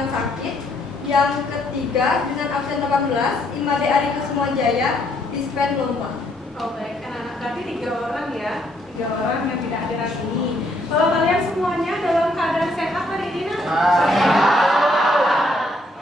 dikarenakan sakit. Yang ketiga, dengan absen 18, Imade Ari Kesemuanjaya dispen lomba. Oh baik, anak-anak, berarti 3 orang ya, 3 orang yang tidak hadir hari ini. Kalau kalian semuanya dalam keadaan sehat hari ini,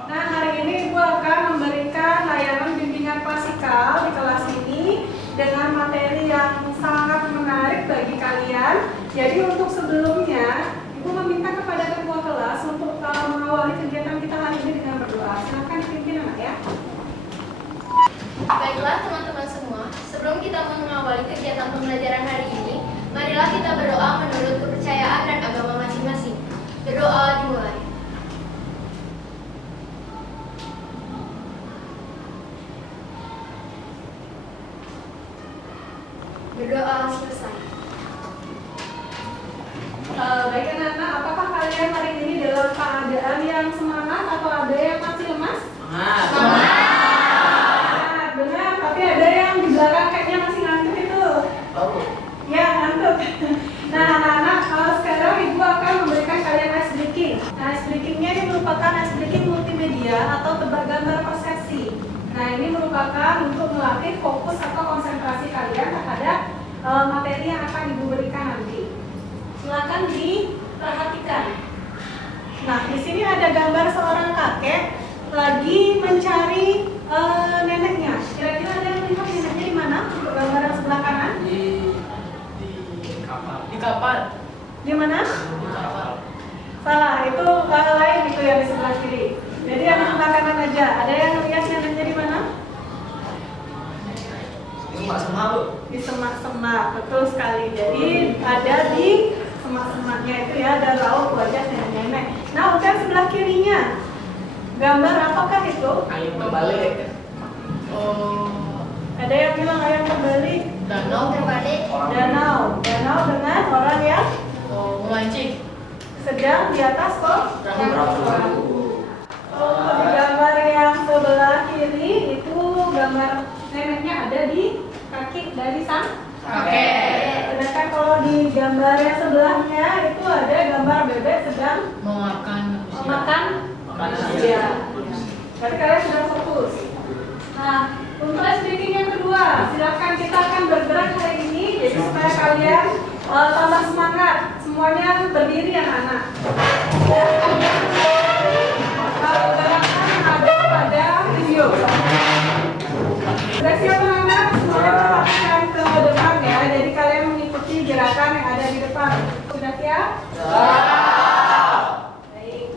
nah hari ini Ibu akan memberikan layanan bimbingan klasikal di kelas ini dengan materi yang sangat menarik bagi kalian. Jadi untuk sebelumnya, Ibu meminta kepada ketua kelas untuk mengawali kegiatan kita hari ini dengan berdoa. Silakan dipimpin anak ya. Baiklah teman-teman semua, sebelum kita mengawali kegiatan pembelajaran hari ini, marilah kita berdoa menurut kepercayaan dan agama masing-masing. Berdoa dimulai. Berdoa selesai. Baik anak-anak, apakah kalian hari ini dalam keadaan yang semangat atau ada yang masih lemas? Semangat, benar. Tapi ada yang di belakang kayaknya masih ngantuk itu. Ya, ngantuk. Nah anak-anak, sekarang Ibu akan memberikan kalian ice breaking. Nah ice breakingnya ini merupakan ice breaking multimedia atau tebak gambar persepsi. Nah ini merupakan untuk melatih fokus atau konsentrasi kalian terhadap materi yang akan Ibu berikan nanti. Silakan diperhatikan. Nah, di sini ada gambar seorang kakek lagi mencari neneknya. Kira-kira ada yang melihat neneknya di mana? Untuk gambar yang sebelah kanan? Di kapal. Di mana? Di kapal. Salah, itu lain itu yang di sebelah kiri. Jadi yang di sebelah kanan aja. Ada yang lihat neneknya di mana? Ini Mbak Semah, Bu. Di semak-semak, betul sekali. Jadi ada di semak-semaknya itu ya, ada raut wajah nenek-nenek. Nah, untuk yang sebelah kirinya, gambar apakah itu? Ayam terbalik. Ada yang bilang ayam terbalik. Danau terbalik. Danau dengan orang yang Memancing. sedang di atas kok. Perahu. Oh, di gambar yang sebelah kiri itu gambar neneknya ada di kaki dari sang kakek. Sedangkan kalau di gambar yang sebelahnya itu ada gambar bebek sedang Memakan. Ya. Berarti kalian sudah fokus. Nah, untuk speaking yang kedua, silakan kita akan bergerak hari ini. Jadi supaya kalian tambah semangat. Semuanya berdiri anak-anak. Kalau gerakan ada pada video. Sudah siap anak-anak? Semuanya perhatikan ke depan ya. Jadi kalian mengikuti gerakan yang ada di depan. Sudah siap? Baik.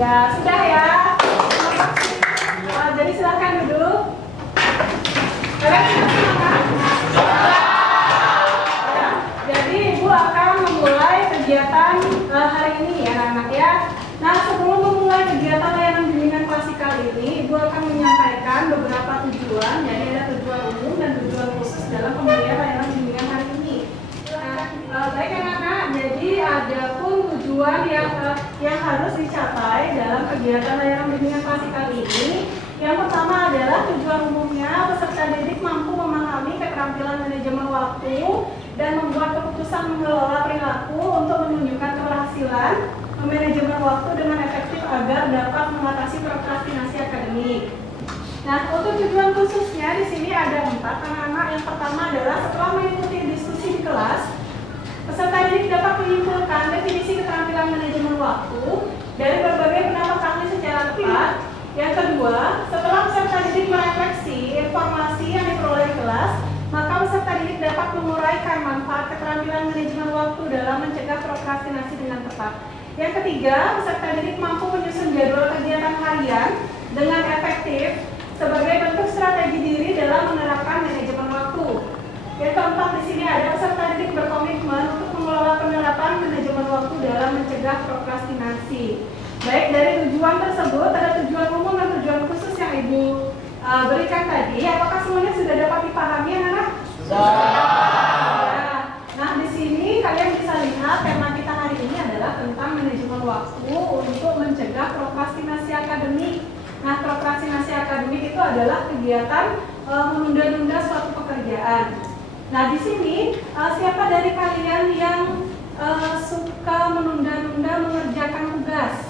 Ya, sudah ya. Jadi silahkan duduk. Kalian sudah semangat? Ya, jadi Ibu akan memulai kegiatan hari ini ya anak-anak ya. Nah, sebelum memulai kegiatan layanan bimbingan klasikal ini, Ibu akan menyampaikan beberapa tujuan. Jadi ada tujuan umum dan tujuan khusus dalam pemberian layanan bimbingan hari ini. Baik anak-anak, jadi ada pun tujuan yang harus dicapai dalam kegiatan layanan bimbingan klasikal ini. Yang pertama adalah tujuan umumnya peserta didik mampu memahami keterampilan manajemen waktu dan membuat keputusan mengelola perilaku untuk menunjukkan keberhasilan memanajemen waktu dengan efektif agar dapat mengatasi prokrastinasi akademik. Nah, untuk tujuan khususnya di sini ada 4 anak-anak. Yang pertama adalah setelah mengikuti diskusi di kelas, peserta didik dapat menyimpulkan definisi keterampilan manajemen waktu dari berbagai pendapat ahli secara tepat. Yang kedua, setelah peserta didik merefleksi informasi yang diperoleh di kelas, maka peserta didik dapat menguraikan manfaat keterampilan manajemen waktu dalam mencegah prokrastinasi dengan tepat. Yang ketiga, peserta didik mampu menyusun jadwal kegiatan harian dengan efektif sebagai bentuk strategi diri dalam menerapkan manajemen waktu. Yang keempat, di sini ada peserta didik berkomitmen untuk mengelola penerapan manajemen waktu dalam mencegah prokrastinasi. Baik, dari tujuan tersebut ada tujuan umum dan tujuan khusus yang Ibu berikan tadi. Apakah semuanya sudah dapat dipahami, anak-anak? Sudah. Nah, di sini kalian bisa lihat tema kita hari ini adalah tentang manajemen waktu untuk mencegah prokrastinasi akademik. Nah, prokrastinasi akademik itu adalah kegiatan menunda-nunda suatu pekerjaan. Nah, di sini siapa dari kalian yang suka menunda-nunda mengerjakan tugas?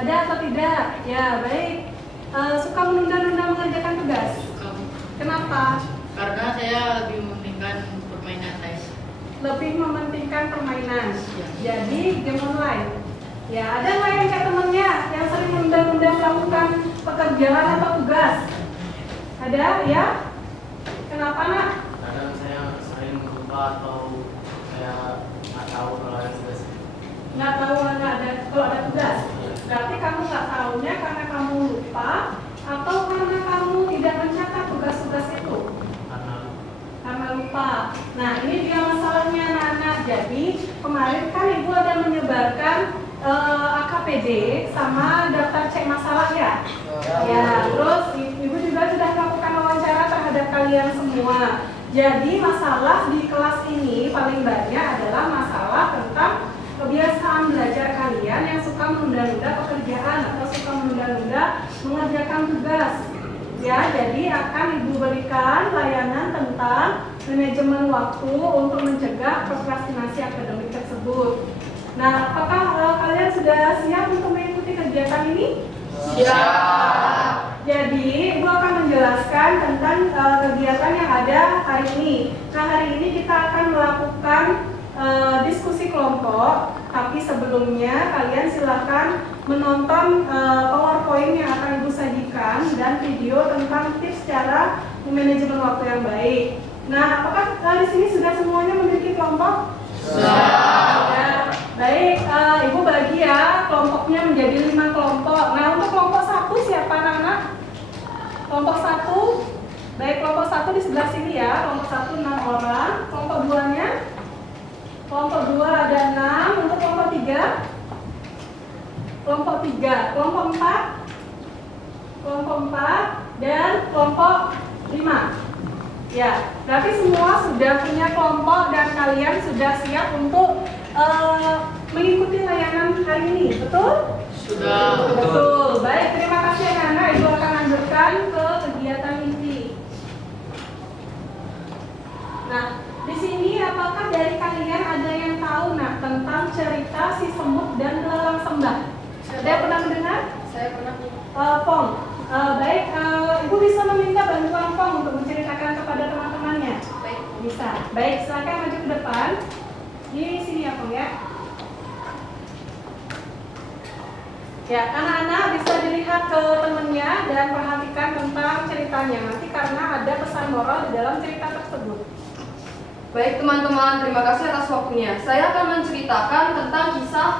Ada atau tidak? Ya, baik. Suka menunda-nunda mengerjakan tugas? Suka. Kenapa? Karena saya lebih mementingkan permainan guys. Lebih mementingkan permainan. Ya. Jadi game online. Ya, ada nggak yang kayak temennya yang sering menunda-nunda melakukan pekerjaan atau tugas? Ada, ya? Kenapa, nak? Kadang saya sering lupa atau saya nggak tahu kalau ada tugas. Nggak tahu kalau ada tugas. Berarti kamu nggak tahunya karena kamu lupa atau karena kamu tidak mencatat tugas-tugas itu? Karena lupa. Nah, ini dia masalahnya, anak-anak. Jadi kemarin kan Ibu ada menyebarkan AKPD sama daftar cek masalah ya. Ya, terus Ibu juga sudah melakukan wawancara terhadap kalian semua. Jadi masalah di kelas ini paling banyak adalah masalah tentang kebiasaan belajar kalian yang suka menunda-nunda pekerjaan atau suka menunda-nunda mengerjakan tugas. Ya, jadi akan Ibu berikan layanan tentang manajemen waktu untuk mencegah prokrastinasi akademik tersebut. Nah, apakah kalian sudah siap untuk mengikuti kegiatan ini? Siap. Jadi, Ibu akan menjelaskan tentang kegiatan yang ada hari ini. Nah, hari ini kita akan melakukan diskusi kelompok, tapi sebelumnya kalian silakan menonton PowerPoint yang akan Ibu sajikan dan video tentang tips cara manajemen waktu yang baik. Nah, apakah di sini sudah semuanya memiliki kelompok? Ya, baik. Ibu bagi ya kelompoknya menjadi 5 kelompok. Nah, untuk kelompok 1 siapa, anak-anak? Kelompok 1, baik, kelompok 1 di sebelah sini ya. Kelompok 1 6 orang. Kelompok 2-nya? Kelompok 2 ada 6. Untuk kelompok 3? Kelompok 3. Kelompok 4? Kelompok 4 dan kelompok 5. Ya, berarti semua sudah punya kelompok dan kalian sudah siap untuk mengikuti layanan hari ini, betul? Sudah. Betul. Baik, terima kasih anak-anak. Ibu akan lanjutkan ke kegiatan inti. Nah, di sini apakah dari kalian ada yang tahu tentang cerita si semut dan belalang sembah? Ada yang pernah mendengar? Saya pernah. Pong. Baik, Ibu bisa meminta bantuan Pong untuk menceritakan kepada teman-temannya. Baik. Bisa. Baik, silakan maju ke depan. Di sini ya, Pong ya. Ya, anak-anak bisa dilihat ke temannya dan perhatikan tentang ceritanya. Nanti karena ada pesan moral di dalam cerita tersebut. Baik teman-teman, terima kasih atas waktunya. Saya akan menceritakan tentang kisah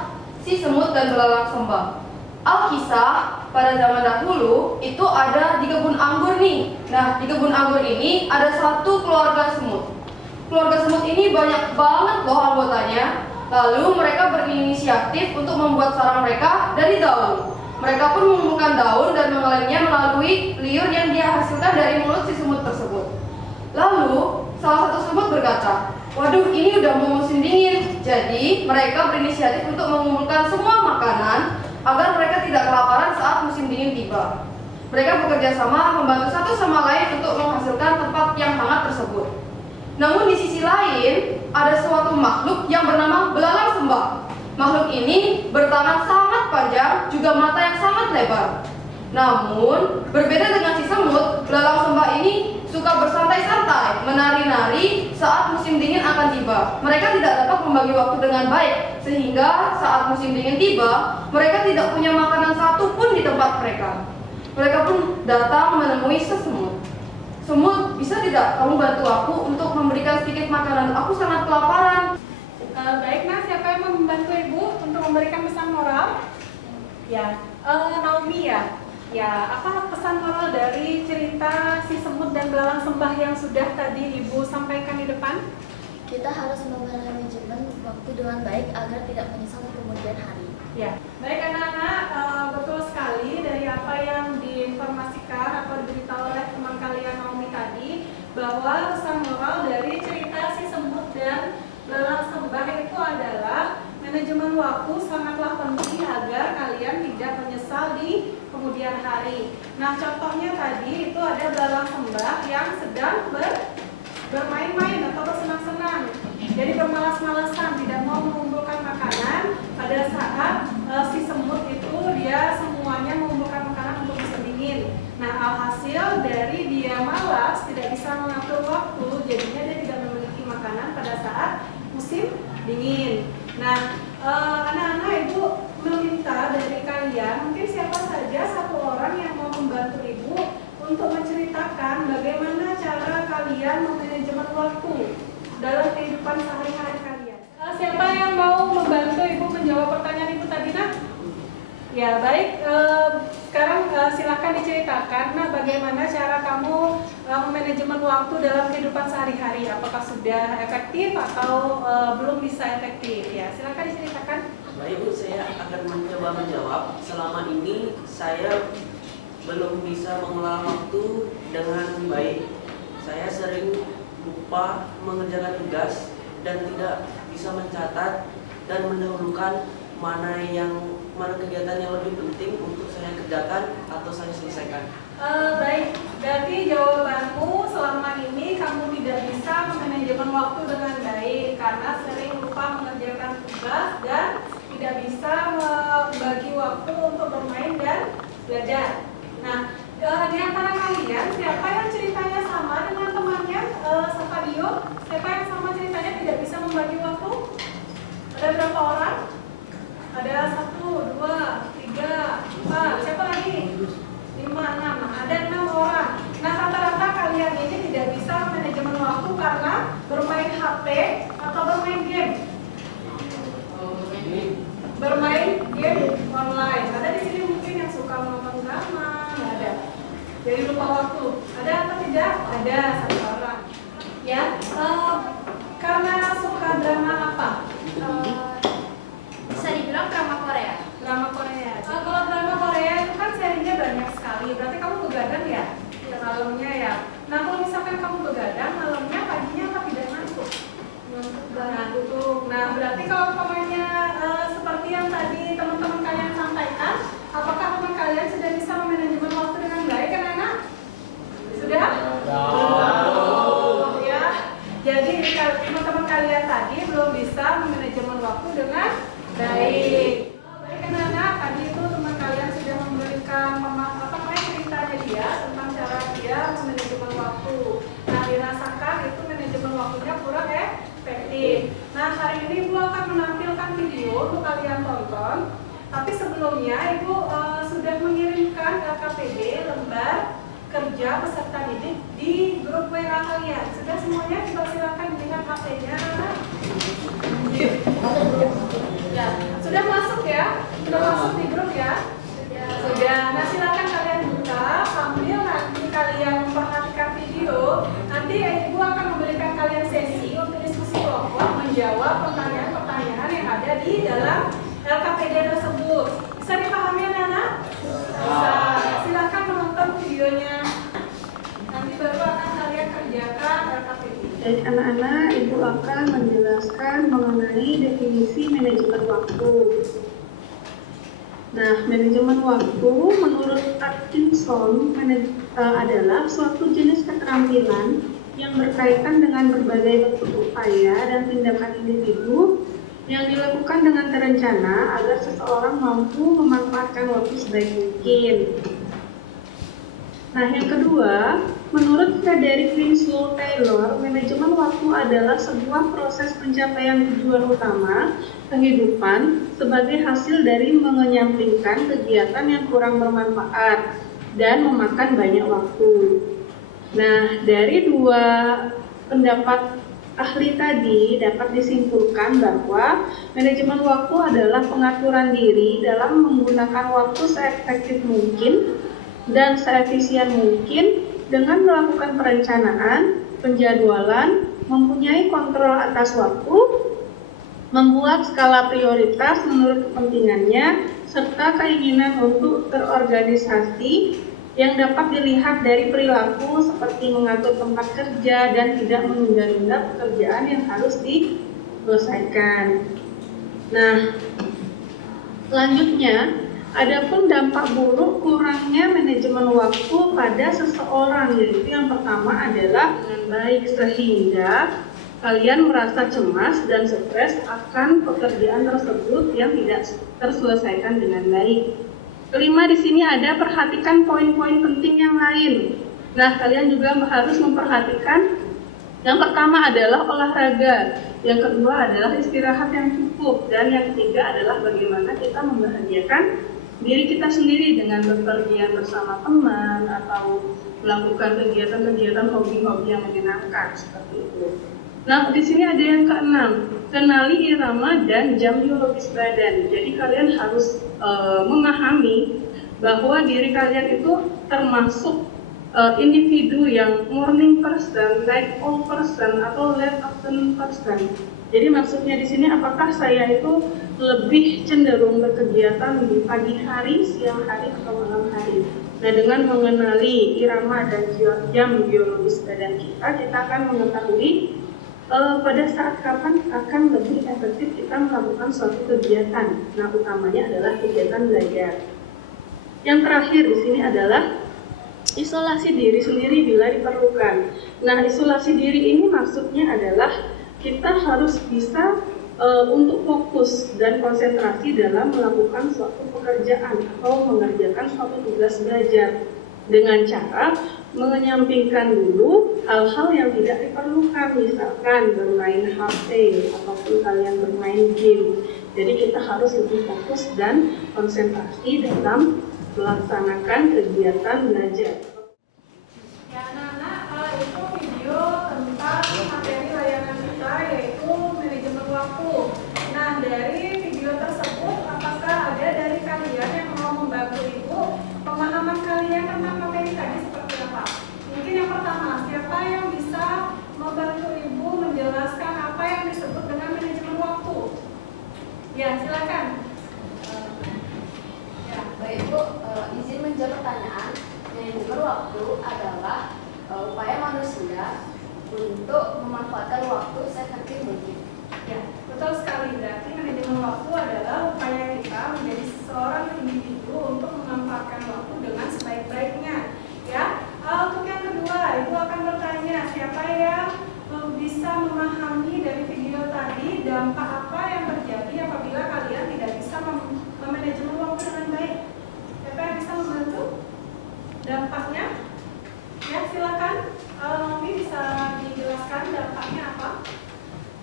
si semut dan belalang sembah. Alkisah pada zaman dahulu itu ada di kebun anggur nih. Nah, di kebun anggur ini ada satu keluarga semut. Keluarga semut ini banyak banget loh anggotanya. Lalu mereka berinisiatif untuk membuat sarang mereka dari daun. Mereka pun mengumpulkan daun dan mengelengnya melalui liur yang dia hasilkan dari mulut si semut tersebut. Lalu salah satu semut berkata, "Waduh, ini udah mau musim dingin." Jadi mereka berinisiatif untuk mengumpulkan semua makanan agar mereka tidak kelaparan saat musim dingin tiba. Mereka bekerja sama membantu satu sama lain untuk menghasilkan tempat yang hangat tersebut. Namun di sisi lain, ada suatu makhluk yang bernama belalang sembah. Makhluk ini bertangan sangat panjang, juga mata yang sangat lebar. Namun, berbeda dengan si semut, belalang sembah ini suka bersantai-santai, menari-nari saat musim dingin akan tiba. Mereka tidak dapat membagi waktu dengan baik, sehingga saat musim dingin tiba, mereka tidak punya makanan satu pun di tempat mereka. Mereka pun datang menemui sesemut. Semut, bisa tidak kamu bantu aku untuk memberikan sedikit makanan? Aku sangat kelaparan. Baik, nah siapa yang mau membantu Ibu untuk memberikan pesan moral? Ya, Naomi ya. Ya, apa pesan moral dari cerita si semut dan belalang sembah yang sudah tadi Ibu sampaikan di depan? Kita harus memanajemen waktu dengan baik agar tidak menyesal di kemudian hari. Ya, baik anak-anak, betul sekali dari apa yang diinformasikan atau diberitahu oleh teman kalian Naomi tadi, bahwa pesan moral dari cerita si semut dan belalang sembah itu adalah manajemen waktu sangatlah penting agar kalian tidak menyesal di kemudian hari. Nah, contohnya tadi itu ada belalang sembah yang sedang bermain-main atau bersenang-senang. Jadi bermalas-malasan, tidak mau mengumpulkan makanan pada saat si semut itu dia semuanya mengumpulkan makanan untuk musim dingin. Nah, alhasil dari dia malas, tidak bisa mengatur waktu, jadinya dia tidak memiliki makanan pada saat musim dingin. Nah, anak-anak, Ibu meminta dari kalian, mungkin siapa saja satu orang yang mau membantu Ibu untuk menceritakan bagaimana cara kalian memanajemen waktu dalam kehidupan sehari-hari kalian. Siapa yang mau membantu Ibu menjawab pertanyaan Ibu tadi, Nak? Ya, baik. Sekarang silakan diceritakan, Nah, bagaimana cara kamu memanajemen waktu dalam kehidupan sehari-hari? Apakah sudah efektif atau belum bisa efektif? Ya, silakan diceritakan. Baik Bu, saya akan mencoba menjawab. Selama ini saya belum bisa mengelola waktu dengan baik. Saya sering lupa mengerjakan tugas dan tidak bisa mencatat dan mendahulukan mana kegiatan yang lebih penting untuk saya kerjakan atau saya selesaikan. Baik, berarti jawabanmu selama ini kamu tidak bisa memanajemen waktu dengan baik karena sering lupa mengerjakan tugas dan tidak bisa membagi waktu untuk bermain dan belajar. Nah, di antara kalian siapa yang ceritanya sama dengan temannya Safadio? Siapa yang sama ceritanya tidak bisa membagi waktu? Ada berapa orang? Ada 1, 2, 3, 4. Siapa lagi? 5, 6. Ada 6 orang. Nah, rata-rata kalian ini tidak bisa manajemen waktu karena bermain HP atau bermain game. Bermain game online. Ada di sini mungkin yang suka menonton drama, nggak ada. Jadi lupa waktu. Ada atau tidak? Ada 1 orang. Ya, karena suka drama apa? Bisa dibilang drama Korea. Drama Korea. Kalau drama Korea itu kan serinya banyak sekali. Berarti kamu begadang ya? Ya, malamnya ya. Nah, kalau misalkan kamu begadang, malamnya paginya apa tidak ngantuk? Ngantuk. Nah, berarti kalau umpamanya seperti yang tadi teman-teman kalian sampaikan, apakah teman kalian sudah bisa memanajemen waktu dengan baik, anak-anak? Sudah? Belum. Ya. Jadi teman-teman kalian tadi belum bisa memanajemen waktu dengan baik. Baik anak-anak, tadi itu teman kalian sudah memberikan ceritanya dia tentang cara dia memanajemen waktu. Nah, dirasakan itu manajemen waktunya kurang efektif. Nah, hari ini Ibu akan menampilkan video untuk kalian tonton. Tapi sebelumnya Ibu sudah mengirimkan LKPD lembar kerja peserta didik di grup WA kalian. Sudah semuanya? Kita silakan dengan HP-nya. Ya, sudah masuk ya? Sudah masuk di grup ya? Sudah. Nah, silakan kalian buka sambil nanti kalian memperhatikan video. Nanti Ibu akan memberikan kalian sesi untuk diskusi kelompok menjawab pertanyaan-pertanyaan yang ada di dalam LKPD tersebut. Bisa dipahami anak-anak? Bisa. Silakan menonton videonya. Nanti baru akan kalian kerjakan LKPD. Baik anak-anak, Ibu akan menjelaskan mengenai definisi manajemen waktu. Nah, manajemen waktu menurut Atkinson adalah suatu jenis keterampilan yang berkaitan dengan berbagai bentuk upaya dan tindakan individu yang dilakukan dengan terencana agar seseorang mampu memanfaatkan waktu sebaik mungkin. Nah, yang kedua, menurut Frederick Winslow Taylor, manajemen waktu adalah sebuah proses pencapaian tujuan utama kehidupan sebagai hasil dari mengenyampingkan kegiatan yang kurang bermanfaat dan memakan banyak waktu. Nah, dari dua pendapat ahli tadi dapat disimpulkan bahwa manajemen waktu adalah pengaturan diri dalam menggunakan waktu seefektif mungkin dan seefisien mungkin dengan melakukan perencanaan, penjadwalan, mempunyai kontrol atas waktu, membuat skala prioritas menurut kepentingannya, serta keinginan untuk terorganisasi yang dapat dilihat dari perilaku seperti mengatur tempat kerja dan tidak menunda-nunda pekerjaan yang harus diselesaikan. Nah, selanjutnya, adapun dampak buruk kurangnya manajemen waktu pada seseorang, yaitu yang pertama adalah dengan baik, sehingga kalian merasa cemas dan stres akan pekerjaan tersebut yang tidak terselesaikan dengan baik. Kelima, di sini ada perhatikan poin-poin penting yang lain. Nah, kalian juga harus memperhatikan yang pertama adalah olahraga, yang kedua adalah istirahat yang cukup, dan yang ketiga adalah bagaimana kita membahagiakan diri kita sendiri dengan bepergian bersama teman atau melakukan kegiatan-kegiatan hobi-hobi yang menyenangkan seperti itu. Nah, di sini ada yang keenam, kenali irama dan jam biologis badan. Jadi kalian harus memahami bahwa diri kalian itu termasuk individu yang morning person, night owl person, atau late afternoon person. Jadi maksudnya di sini apakah saya itu lebih cenderung berkegiatan di pagi hari, siang hari, atau malam hari. Nah, dengan mengenali irama dan jam biologis badan kita akan mengetahui pada saat kapan akan lebih efektif kita melakukan suatu kegiatan. Nah, utamanya adalah kegiatan belajar. Yang terakhir di sini adalah isolasi diri sendiri bila diperlukan. Nah, isolasi diri ini maksudnya adalah kita harus bisa untuk fokus dan konsentrasi dalam melakukan suatu pekerjaan atau mengerjakan suatu tugas belajar dengan cara menyampingkan dulu hal-hal yang tidak diperlukan, misalkan bermain HP ataupun kalian bermain game. Jadi kita harus lebih fokus dan konsentrasi dalam melaksanakan kegiatan belajar. Ya, anak-anak, itu video tentang materi layanan kita, yaitu manajemen waktu. Nah, dari video tersebut, apakah ada dari kalian yang mau membantu ibu pemahaman kalian tentang materi tadi seperti apa? Mungkin yang pertama, siapa yang bisa membantu ibu menjelaskan apa yang disebut dengan manajemen waktu? Ya, silakan. Baik Bu, izin menjawab pertanyaan. Manajemen waktu adalah upaya manusia untuk memanfaatkan waktu seefektif mungkin. Ya, betul sekali. Berarti manajemen waktu adalah upaya kita menjadi seorang individu untuk memanfaatkan waktu dengan sebaik-baiknya. Ya, untuk yang kedua, ibu akan bertanya siapa yang bisa memahami dari video tadi dampak apa yang terjadi apabila kalian tidak bisa memanajemen waktu dengan baik. Siapa yang bisa membantu dampaknya? Ya, silakan. Nomi bisa dijelaskan dampaknya apa?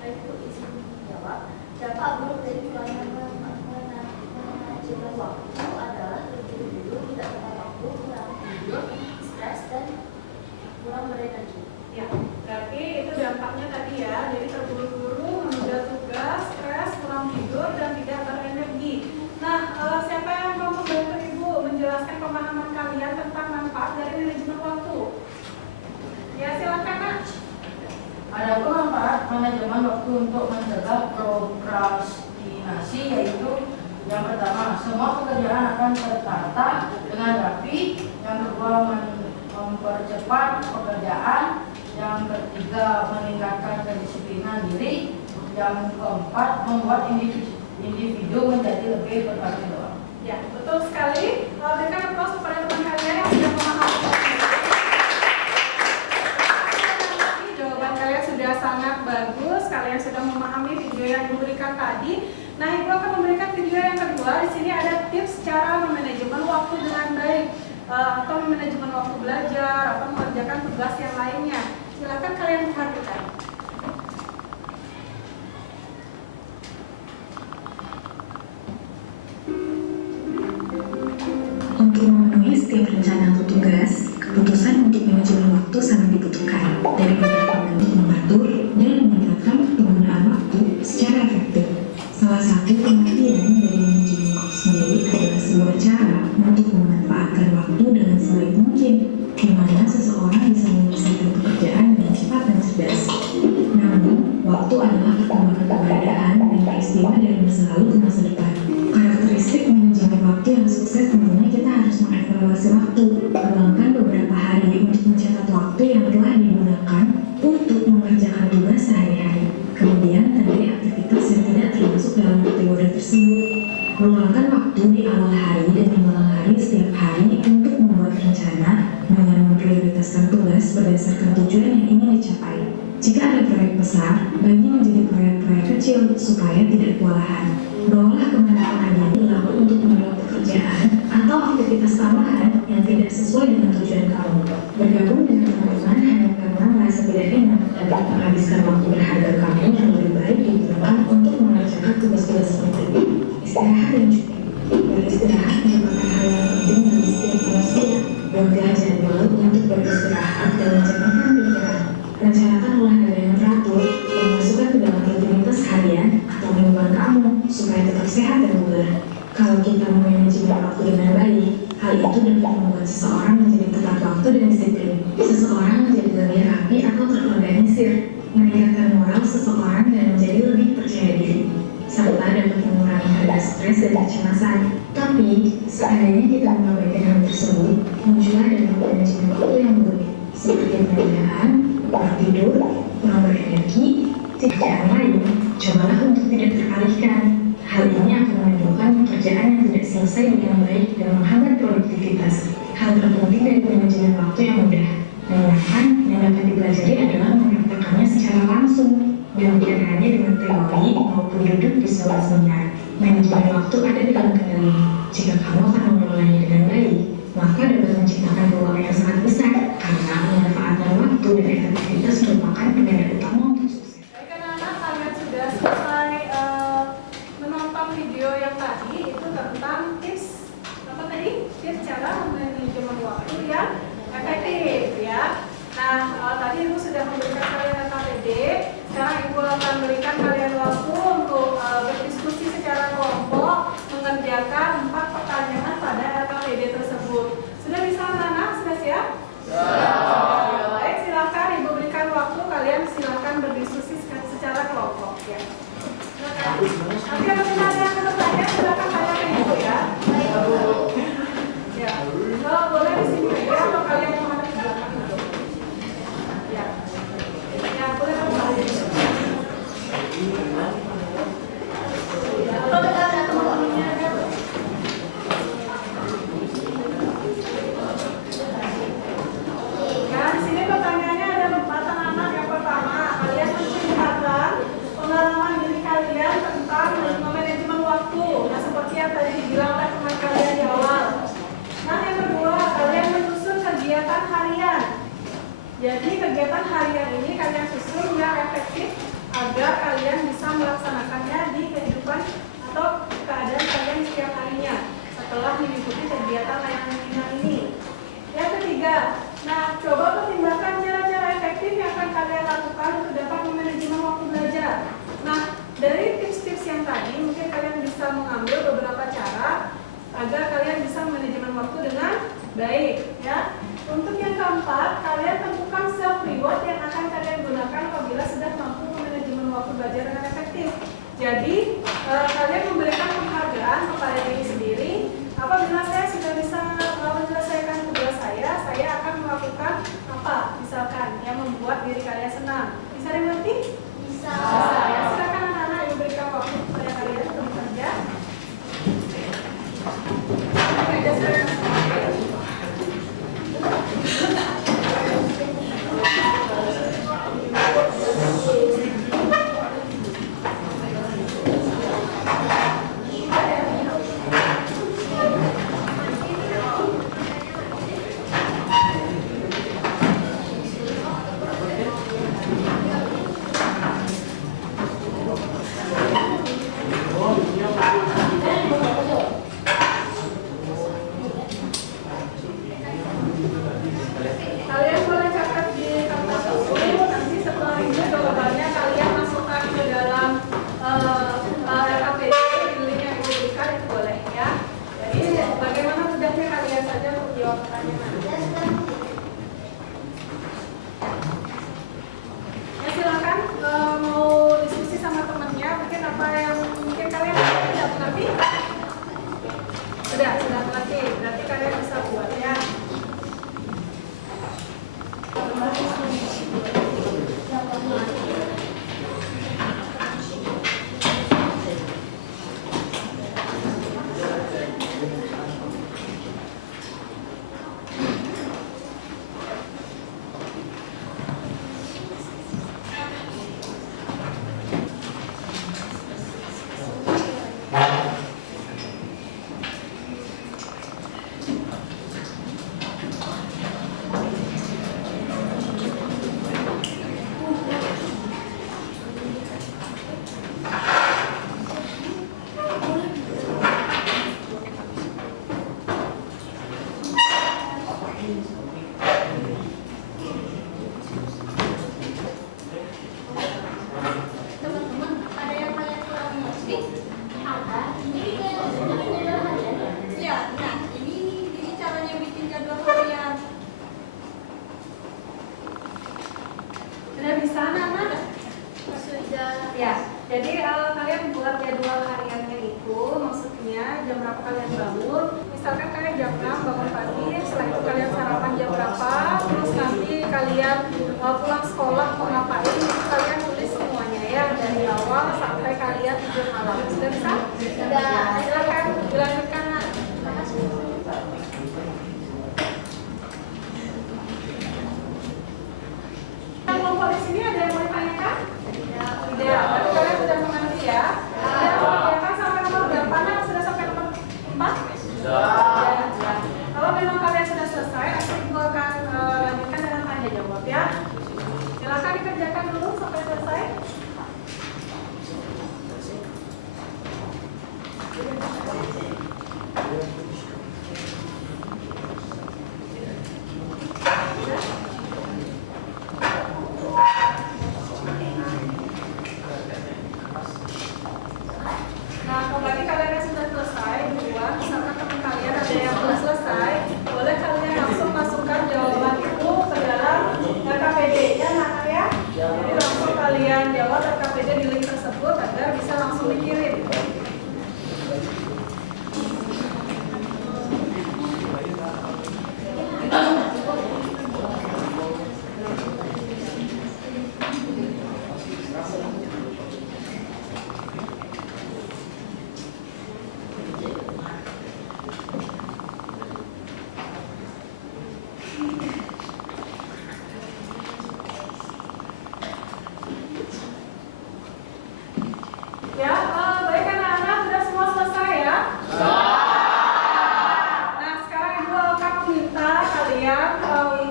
Baik Bu, izin menjawab. Dampak buruk dari kurangnya manajemen waktu adalah lebih dulu tidak tepat waktu, kurang tidur, stres, dan kurang berenergi. Ya, berarti itu dampaknya tadi ya. Jadi terburu-buru, menunda tugas, stres, kurang tidur, dan tidak berenergi. Nah, siapa yang mau membantu ibu menjelaskan pemahaman kalian tentang manfaat dari manajemen waktu? Ya, silakan Nak. Adapun manfaat manajemen waktu untuk mencegah prokrastinasi, yaitu yang pertama, semua pekerjaan akan tertata dengan rapi. Yang kedua, mempercepat pekerjaan. Yang ketiga, meningkatkan kedisiplinan diri. Yang keempat, membuat individu menjadi lebih bertanggung jawab. Ya, betul sekali. Berikan aplaus kepada teman kalian yang sudah memahami. Jawaban kalian sudah sangat bagus. Kalian sudah memahami video yang diberikan tadi. Nah, Ibu akan memberikan video yang kedua. Di sini ada tips cara memanajemen waktu dengan baik, atau memanajemen waktu belajar, atau mengerjakan tugas yang lainnya. Silakan kalian perhatikan. Untuk memenuhi setiap rencana atau tugas, keputusan untuk manajemen waktu sangat dibutuhkan dari beberapa bentuk mengatur dan meningkatkan penggunaan waktu secara efektif. Salah satu pengertian dari manajemen waktu sendiri adalah sebuah cara untuk memanfaatkan waktu dengan sebaik mungkin, di mana seseorang bisa menyelesaikan pekerjaan dengan cepat dan cerdas. Namun, waktu adalah perkembangan keberadaan dan peristiwa dari masa lalu ke masa depan. Karakteristik manajemen waktu yang sukses tentunya kita harus mengevaluasi waktu, meluangkan beberapa hari untuk mencatat waktu yang telah digunakan untuk mengerjakan tugas sehari-hari. Kemudian, tandai aktivitas yang tidak termasuk dalam kategori tersebut. Meluangkan waktu di awal hari dan di malam hari setiap hari untuk membuat rencana dengan memprioritaskan tugas berdasarkan tujuan yang ingin dicapai. Jika ada proyek besar, bagi menjadi proyek-proyek kecil supaya tidak kewalahan. Bawalah kemanapun Anda berlaku untuk menolak pekerjaan atau aktivitas tambahan yang tidak sesuai dengan tujuan kamu. Bergabung dengan teman-teman hanya karena merasa tidak enak dapat menghabiskan waktu berharga kamu yang lebih baik digunakan untuk mengerjakan tugas-tugas penting. Istirahat yang cukup. Beristirahat merupakan hal yang penting bagi setiap manusia. Buatlah jadwal untuk beristirahat dan mencernahkan pikiran. Rencanakan olahraga yang teratur, memasukkan ke dalam rutinitas harian atau mingguan kamu supaya tetap sehat dan bugar. Kalau kita memanajemen waktu dengan baik, hal itu dapat membuat seseorang menjadi tepat waktu dan disiplin. Seseorang menjadi lebih rapi atau terorganisir, meningkatkan moral seseorang dan menjadi lebih percaya diri, serta dapat mengurangi harga stres dan kecemasan. Tapi, seandainya kita mengabaikan hal tersebut, muncullah dampak manajemen waktu yang buruk, seperti penundaan, kurang tidur, kurang berenergi, pekerjaan lain. Cobalah untuk tidak teralihkan. Hal ini akan menimbulkan pekerjaan yang tidak selesai dengan baik dan menghambat produktivitas. Hal terpenting dari manajemen waktu yang mudah menyenangkan yang dapat dipelajari adalah mempraktekannya secara langsung dan bukan hanya dengan teori maupun duduk di sebuah seminar. Manajemen waktu ada di dalam kendali. Jika kamu akan mengelolanya dengan baik, maka dapat menciptakan peluang yang sangat besar karena pemanfaatan waktu dan efektivitas merupakan pilihan utama untuk sukses. Baik anak-anak, kalian sudah selesai menonton video yang tadi, itu tentang tips apa tadi? Tips cara manajemen waktu yang efektif ya. Nah, tadi Ibu sudah memberikan kalian LKPD. Sekarang Ibu akan berikan kalian waktu untuk berdiskusi secara kelompok mengerjakan 4 pertanyaan pada LKPD tersebut. Sudah bisa anak-anak? Sudah siap? Siap. Baik, silakan Ibu berikan waktu, kalian silakan berdiskusi secara kelompok ya. Nanti apabila ada yang bertanya, silakan tanya ke Ibu ya. Ya. Kalau boleh di sini aja atau kalian yang ada di belakang itu. Ya. Ya, boleh kembali. Atau ada teman-temannya ya. Ya, di sini pertanyaannya ada 4 anak. Yang pertama, kalian menceritakan pengalaman diri kalian tentang manajemen waktu. Nah, seperti yang tadi dibilang oleh teman kalian di awal. Nah, yang kedua, kalian menyusun kegiatan harian. Jadi, kegiatan harian ini kalian susun yang efektif agar kalian bisa melaksanakannya di kehidupan atau keadaan kalian setiap harinya setelah mengikuti kegiatan layanan ini. Yang ketiga, nah, coba pertimbangkan cara-cara efektif yang akan kalian lakukan untuk dapat memanajemen waktu belajar. Nah, dari tips-tips yang tadi, mungkin kalian bisa mengambil beberapa cara agar kalian bisa manajemen waktu dengan baik, ya. Untuk yang keempat, kalian tentukan self reward yang akan kalian gunakan apabila sudah mampu manajemen waktu belajar dengan efektif. Jadi, kalian memberikan penghargaan kepada diri sendiri. Apabila saya sudah bisa menyelesaikan tugas saya akan melakukan apa? Misalkan yang membuat diri kalian senang. Bisa dimengerti? Bisa. Ya, silakan anak-anak yang memberikan waktu kepada kalian untuk bekerja. Sudah bisa anak-anak? Sudah. Ya, jadi kalian buat jadwal hariannya itu, maksudnya jam berapa kalian bangun. Misalkan kalian jam 6 bangun pagi, setelah itu kalian sarapan jam berapa, terus nanti kalian pulang sekolah mau ngapain, itu kalian tulis semuanya ya, dari awal sampai kalian tidur malam. Sudah bisa? Sudah. Silakan dilanjutkan. Nak. Kelompok di sini ada yang mau ditanyakan? Tidak. Berarti kalian sudah mengerti ya? Sudah mengerjakan sampai nomor berapa? Nak? Sudah sampai nomor 4? Sudah. Kalau memang kalian sudah selesai, aku akan lanjutkan dengan tanya jawab ya. Silakan dikerjakan dulu sampai selesai. Nah, kembali kalian yang sudah selesai duluan, misalkan teman kalian ada yang belum selesai, boleh kalian langsung masukkan jawaban itu ke dalam RKPD-nya, nak ya. Jadi langsung kalian jawab RKPD di link tersebut agar bisa langsung dikirim. Ya, baik anak-anak, sudah semua selesai ya? Nah, sekarang Ibu akan minta kalian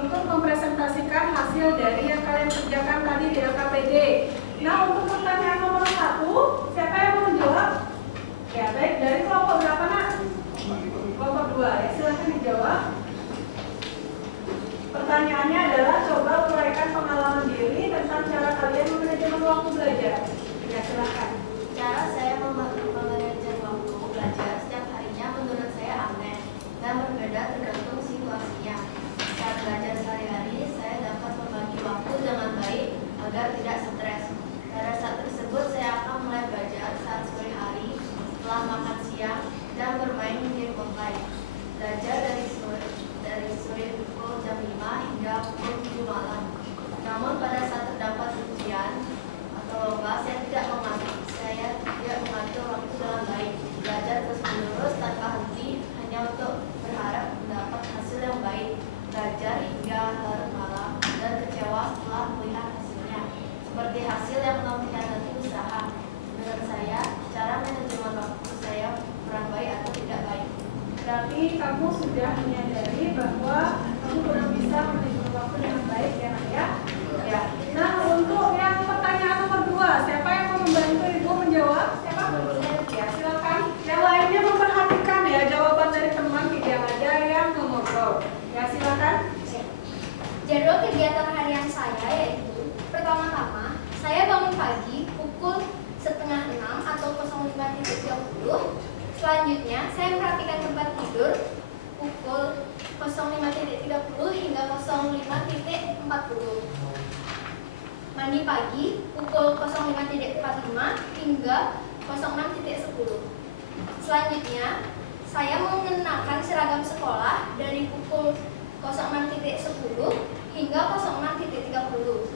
untuk mempresentasikan hasil dari yang kalian kerjakan tadi di LKPD. Nah, untuk pertanyaan nomor 1, siapa yang mau menjawab? Ya, baik, dari kelompok berapa, Nak? Kelompok 2, ya, silakan dijawab. Pertanyaannya adalah coba uraikan pengalaman diri tentang cara kalian memanajemen waktu belajar. Ya, silakan. Cara saya memanajemen waktu belajar setiap harinya menurut saya aneh dan berbeda tergantung situasinya. Saat belajar sehari-hari, saya dapat membagi waktu dengan baik agar tidak stres. Pada saat tersebut, saya akan mulai belajar saat sore hari, setelah makan siang, dan bermain game online. Belajar dari sore pukul jam 5 hingga pukul 7 malam. Namun pada saat terdapat ujian atau lomba, saya tidak mengatur waktu dengan baik. Belajar terus-menerus tanpa henti hanya untuk berharap mendapat hasil yang baik. Belajar hingga larut malam dan kecewa setelah melihat hasilnya. Seperti hasil yang mengkhianati usaha. Menurut saya, cara manajemen waktu saya kurang baik atau tidak baik. Berarti kamu sudah menyadari bahwa kamu kurang bisa manajemen waktu dengan baik ya, Nak ya? Ya. Nah, untuk yang pertanyaan nomor 2, siapa yang mau membantu Ibu menjawab? Siapa? Ya, silakan. Yang lainnya memperhatikan ya jawaban dari teman, tidak ada yang mengobrol. Ya, silakan. Jadwal kegiatan harian saya yaitu pertama-tama saya bangun pagi pukul 5:30 atau 05.30. Selanjutnya saya memperhatikan tempat tidur pukul 05.30 hingga 05.40. Mandi pagi pukul 05.45 hingga 06.10. Selanjutnya saya mengenakan seragam sekolah dari pukul 06.10 hingga 06.30.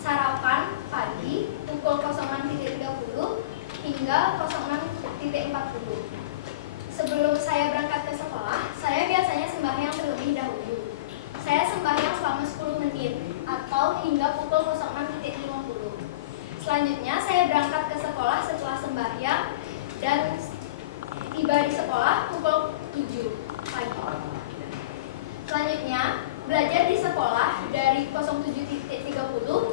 Sarapan pagi pukul 06.30 hingga 06.40. Sebelum saya berangkat ke sekolah, saya biasanya sembahyang terlebih dahulu. Saya sembahyang selama 10 menit atau hingga pukul 06.50. Selanjutnya saya berangkat ke sekolah setelah sembahyang dan tiba di sekolah pukul 7 pagi. Selanjutnya belajar di sekolah dari 07.30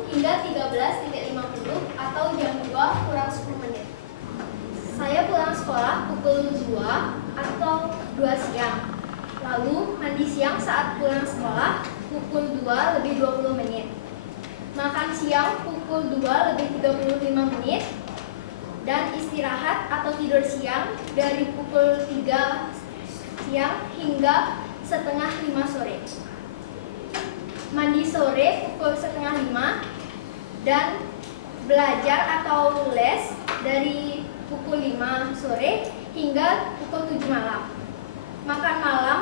hingga 13.50 atau jam 2 kurang 10 menit. Saya pulang sekolah pukul 2 atau 2 siang. Lalu mandi siang saat pulang sekolah pukul 2 lebih 20 menit. Makan siang pukul 2 lebih 35 menit. Dan istirahat atau tidur siang dari pukul 3 siang hingga setengah 5 sore. Mandi sore pukul setengah 5 dan belajar atau les dari pukul 5 sore hingga pukul 7 malam. Makan malam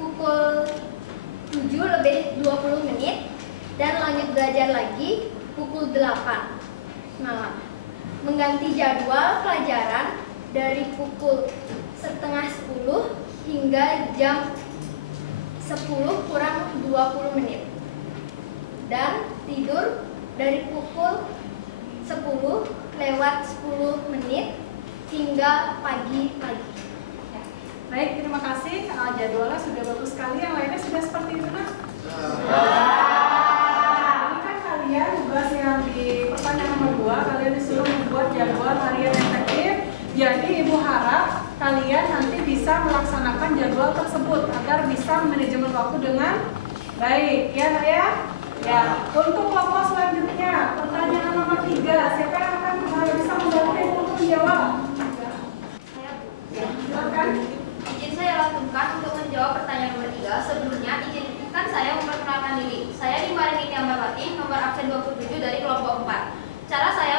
pukul 7 lebih 20 menit dan lanjut belajar lagi pukul 8 malam. Mengganti jadwal pelajaran dari pukul setengah 10 hingga jam 10 kurang 20 menit. Dan tidur dari pukul 10 lewat 10 menit hingga pagi-pagi. Baik, terima kasih. Jadwalnya sudah bagus sekali. Yang lainnya sudah seperti itu, Nak? Ini kan kalian tugas yang di pertanyaan nomor 2, kalian disuruh membuat jadwal harian efektif. Jadi Ibu harap kalian nanti bisa melaksanakan jadwal tersebut agar bisa manajemen waktu dengan baik. Ya, Nak ya? Ya. Untuk kelompok selanjutnya, pertanyaan nomor 3. Siapa yang akan bisa membantu Ibu untuk menjawab? Ya, silakan. Izin saya langsungkan untuk menjawab pertanyaan nomor 3. Sebelumnya, izinkan saya memperkenalkan diri. Saya Dimarini Tiambawati, nomor absen 27 dari kelompok 4. Cara saya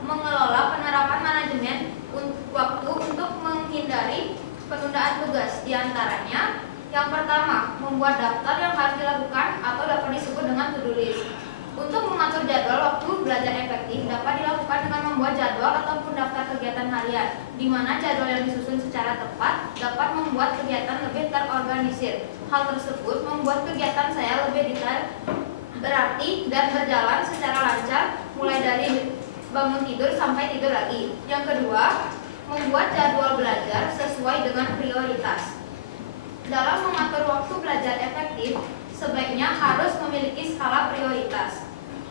mengelola penerapan manajemen waktu untuk menghindari penundaan tugas. Di antaranya, yang pertama, membuat daftar yang harus dilakukan atau dapat disebut dengan to-do list. Untuk mengatur jadwal waktu belajar efektif dapat dilakukan dengan membuat jadwal ataupun daftar kegiatan harian, di mana jadwal yang disusun secara tepat dapat membuat kegiatan lebih terorganisir. Hal tersebut membuat kegiatan saya lebih detail, berarti dan berjalan secara lancar, mulai dari bangun tidur sampai tidur lagi. Yang kedua, membuat jadwal belajar sesuai dengan prioritas. Dalam mengatur waktu belajar efektif, sebaiknya harus memiliki skala prioritas.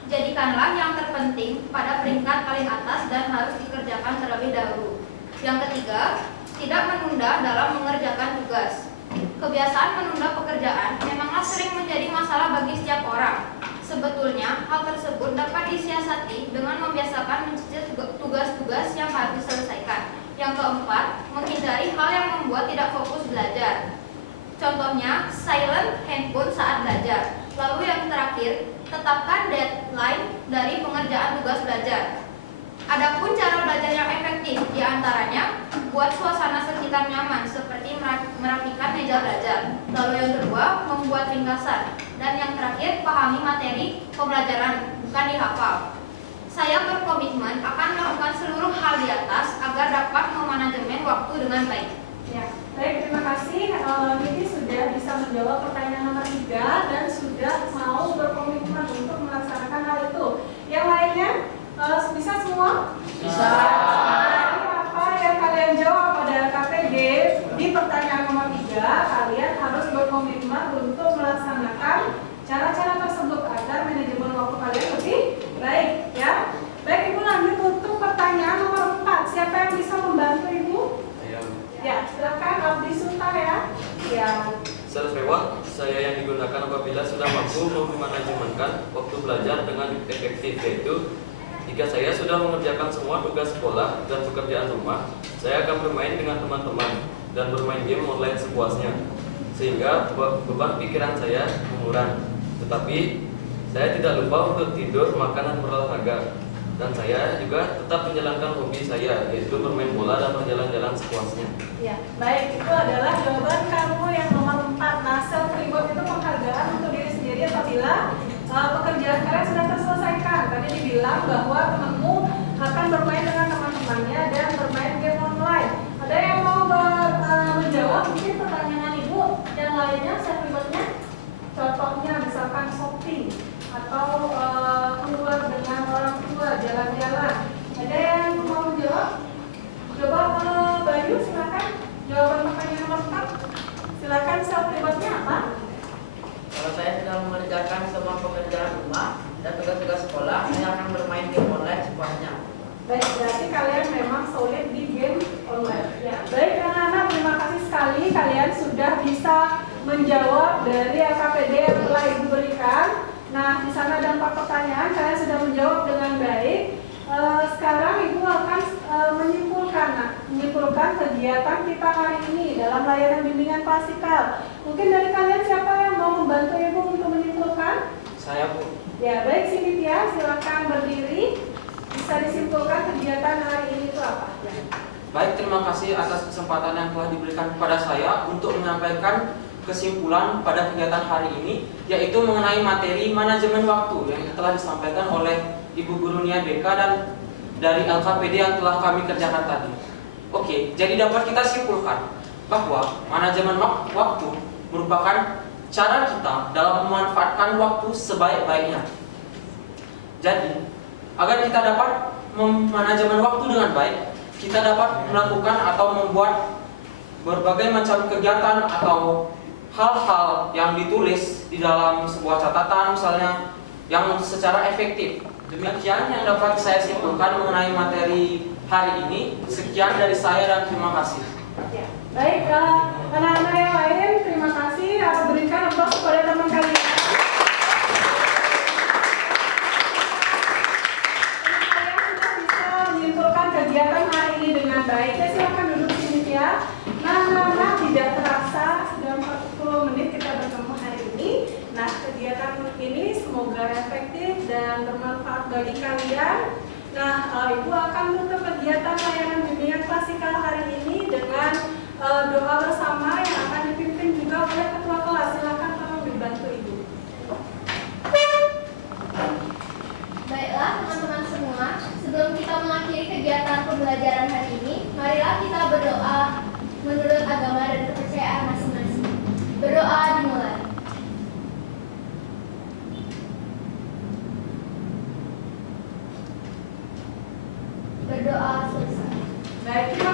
Jadikanlah yang terpenting pada peringkat paling atas dan harus dikerjakan terlebih dahulu. Yang ketiga, tidak menunda dalam mengerjakan tugas. Kebiasaan menunda pekerjaan memanglah sering menjadi masalah bagi setiap orang. Sebetulnya, hal tersebut dapat disiasati dengan membiasakan mencicil tugas-tugas yang harus diselesaikan. Yang keempat, menghindari hal yang membuat tidak fokus belajar. Contohnya, silent handphone saat belajar. Lalu yang terakhir, tetapkan deadline dari pengerjaan tugas belajar. Adapun cara belajar yang efektif, diantaranya buat suasana sekitar nyaman seperti merapikan meja belajar. Lalu yang kedua, membuat ringkasan. Dan yang terakhir, pahami materi pembelajaran, bukan dihafal. Saya berkomitmen akan melakukan seluruh hal di atas agar dapat memanajemen waktu dengan baik. Ya, baik, terima kasih. Ini sudah bisa menjawab pertanyaan nomor 3 dan sudah mau berkomitmen untuk melaksanakan hal itu. Yang lainnya bisa semua? Bisa. Jadi apa yang kalian jawab pada KPD di pertanyaan nomor 3, kalian harus berkomitmen untuk melaksanakan cara-cara tersebut agar manajemen waktu kalian lebih baik, ya. Baik, Ibu lanjut untuk pertanyaan nomor 4. Siapa yang bisa membantu Ibu? Ya, silakan Abdi Sultan ya. Ya. Secara lewat, saya yang digunakan apabila sudah mampu memanajemenkan waktu belajar dengan efektif, yaitu jika saya sudah mengerjakan semua tugas sekolah dan pekerjaan rumah, saya akan bermain dengan teman-teman dan bermain game online sepuasnya, sehingga beban pikiran saya mengurang. Tetapi saya tidak lupa untuk tidur, makan, dan berolahraga. Dan saya juga tetap menjalankan hobi saya, yaitu bermain bola dan berjalan-jalan sepuasnya. Ya, baik, itu adalah jawaban kamu yang nomor 4. Nah, self reward itu penghargaan untuk diri sendiri apabila pekerjaan kalian sudah terselesaikan. Tadi dibilang bahwa temanmu akan bermain dengan teman-temannya dan bermain game online. Ada yang mau menjawab mungkin pertanyaan Ibu yang lainnya self rewardnya? Contohnya misalkan shopping atau keluar dengan orang tua, jalan-jalan. Ada yang mau menjawab? Coba Bayu, silakan. Jawaban pertanyaan nomor 4. Silakan, self rewardnya apa? Kalau saya sudah mengerjakan semua pekerjaan rumah dan tugas-tugas sekolah, saya akan bermain game online sepuasnya. Baik, berarti kalian memang solid di game online. Ya. Baik, anak-anak, terima kasih sekali kalian sudah bisa menjawab dari LKPD yang telah Ibu berikan. Nah, di sana ada 4 pertanyaan, kalian sudah menjawab dengan baik. Sekarang Ibu akan menyimpulkan kegiatan kita hari ini dalam layanan bimbingan klasikal. Mungkin dari kalian siapa yang mau membantu Ibu untuk menyimpulkan? Saya, Bu. Ya, baik Cynthia, silakan berdiri. Bisa disimpulkan kegiatan hari ini itu apa? Ya. Baik, terima kasih atas kesempatan yang telah diberikan kepada saya untuk menyampaikan kesimpulan pada kegiatan hari ini, yaitu mengenai materi manajemen waktu yang telah disampaikan oleh Ibu Guru Nia BK dan dari LKPD yang telah kami kerjakan tadi. Oke, jadi dapat kita simpulkan bahwa manajemen waktu merupakan cara kita dalam memanfaatkan waktu sebaik-baiknya. Jadi, agar kita dapat memanajemen waktu dengan baik, kita dapat melakukan atau membuat berbagai macam kegiatan atau hal-hal yang ditulis di dalam sebuah catatan misalnya yang secara efektif. Demikian yang dapat saya simpulkan mengenai materi hari ini. Sekian dari saya dan terima kasih. Ya. Baik, anak-anak yang lain, terima kasih. Berikan aplaus kepada teman kalian. Kegiatan hari ini dengan baik. Ya, silakan duduk sini ya. Nah, tidak terasa sudah 40 menit kita bertemu hari ini. Nah, kegiatan ini semoga efektif dan bermanfaat bagi kalian. Nah, Ibu akan tutup kegiatan layanan bimbingan klasikal hari ini dengan doa bersama yang akan dipimpin juga oleh ketua kelas. Silakan tolong dibantu Ibu. Baiklah teman-teman semua, sebelum kita mengakhiri kegiatan pembelajaran hari ini, marilah kita berdoa menurut agama dan kepercayaan masing-masing. Berdoa dimulai. Berdoa selesai. Baik, terima